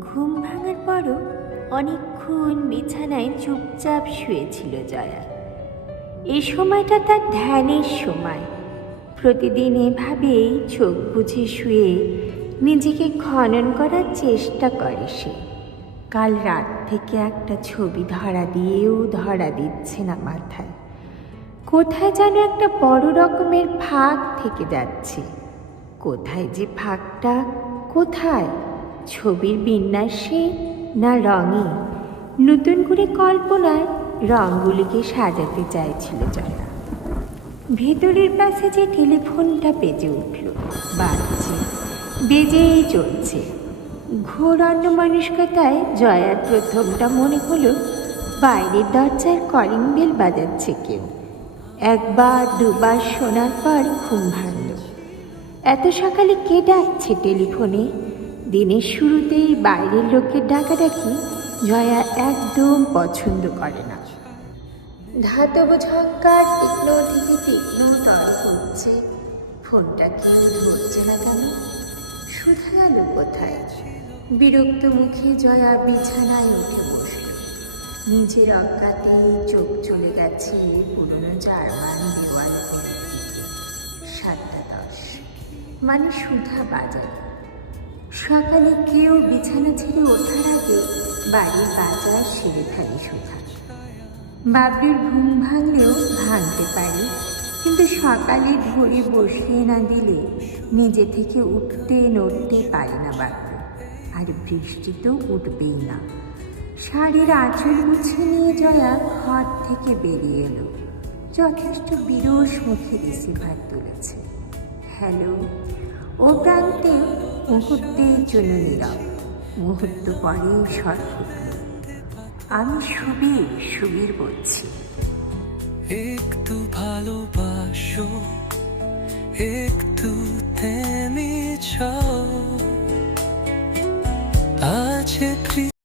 ঘুম ভাঙার পরও অনেকক্ষণ বিছানায় চুপচাপ শুয়েছিল জয়া। এই সময়টা তার ধ্যানের সময়। প্রতিদিন এভাবেই চোখ বুজে শুয়ে নিজেকে খনন করার চেষ্টা করে সে। কাল রাত থেকে একটা ছবি ধরা দিয়েও ধরা দিচ্ছে না মাথায়। কোথায় যেন একটা বড় রকমের ফাঁক থেকে যাচ্ছে। কোথায় যে ফাঁকটা, কোথায়? ছবির বিন্যাসে না রঙে? নতুন করে কল্পনায় রঙগুলিকে সাজাতে চাইছিল জয়া। ভেতরের পাশে যে টেলিফোনটা বেজে উঠল, বাজছে, বেজেই চলছে। ঘোর অন্যমনস্কতায় জয়ার প্রথমটা মনে হলো বাইরের দরজার কলিং বেল বাজাচ্ছে কেউ। একবার দুবার শোনার পর ঘুম ভাঙল। এত সকালে কে ডাকছে টেলিফোনে? দিনের শুরুতেই বাইরের লোকের ডাকাডাকি জয়া একদম পছন্দ করে না। ধাতব ঝঙ্কার তীক্ষ্ণ থেকে তীক্ষ্ণতর হচ্ছে। ফোনটা কেউ ধরছে না কেন? শুধু গেল কোথায়? বিরক্ত মুখে জয়া বিছানায় উঠে বসল। নিজের অজ্ঞাতে চোখ চলে গেছে পুরনো জার্মান দেওয়াল ঘড়ির দিকে। 7:10, মানে সুধা বাজার। সকালে কেউ বিছানা ছেড়ে ওঠার আগে বাড়ির বাজার সেরে ফেলে সুধা। বাবলুর ঘুম ভাঙলেও ভাঙতে পারে, কিন্তু সকালে ধরে বসিয়ে না দিলে নিজে থেকে উঠতে নড়তে পারে না বাবলু। আর বৃষ্টি তো উঠবেই না। শাড়ির আঁচল গুছিয়ে নিয়ে জয়া ঘর থেকে বেরিয়ে এলো। যথেষ্ট বিরস মুখে রিসিভার তুলেছে। হ্যালো। ও প্রান্তে মুহূর্তের জন্য নীরব। মুহূর্ত পরে স্বর ফুটল। আমি সুবীর বলছি। একটু ভালোবাসো, একটু থেমে যাও। আছে